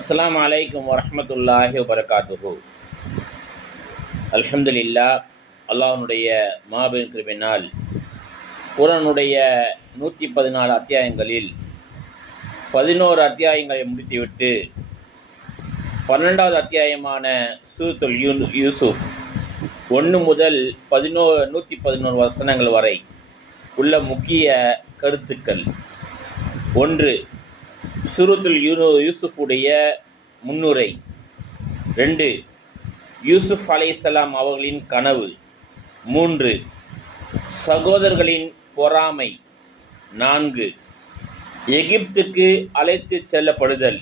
அஸ்ஸலாமு அலைக்கும் வரஹ்மத்துல்லாஹி வபரகாத்துஹு. அல்ஹம்துலில்லாஹ். அல்லாஹ்வுடைய மாபெரும் கிருபையினால் குர்ஆனுடைய 114 அத்தியாயங்களில் 11 அத்தியாயங்களை முடித்துவிட்டு 12வது அத்தியாயமான சூரத்துல் யூசுஃப் 1 முதல் 111 வசனங்கள் வரை உள்ள முக்கிய கருத்துக்கள். 1. சூரத்துல் யூசுஃபுடைய முன்னுரை. 2. யூசுஃப் அலைஹிஸ்ஸலாம் அவர்களின் கனவு. 3. சகோதரர்களின் பொறாமை. 4. எகிப்துக்கு அழைத்து செல்லப்படுதல்.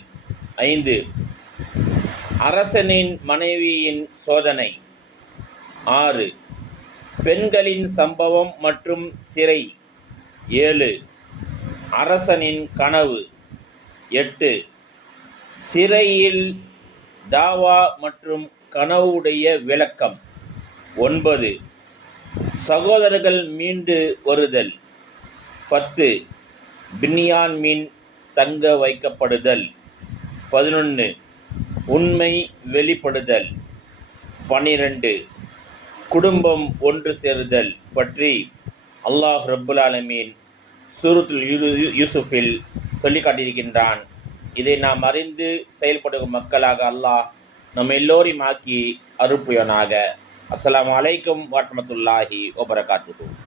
5. அரசனின் மனைவியின் சோதனை. 6. பெண்களின் சம்பவம் மற்றும் சிறை. 7. அரசனின் கனவு. 8. சிறையில் தாவா மற்றும் கனவுடைய விளக்கம். 9. சகோதரர்கள் மீண்டு வருதல். 10. பின்யாமீன் தங்க வைக்கப்படுதல். 11. உண்மை வெளிப்படுதல். 12. குடும்பம் ஒன்று சேருதல் பற்றி அல்லாஹ் ரப்புல் ஆலமீன் சூரத்துல் யூசுஃபில் சொல்லி காட்டியிருக்கின்றான். இதை நாம் அறிந்து செயல்படும் மக்களாக அல்லாஹ் நம் எல்லோரையும் ஆக்கி அருள் புரிவானாக. அஸ்ஸலாமு அலைக்கும் வரஹ்மத்துல்லாஹி வபரகாத்துஹு.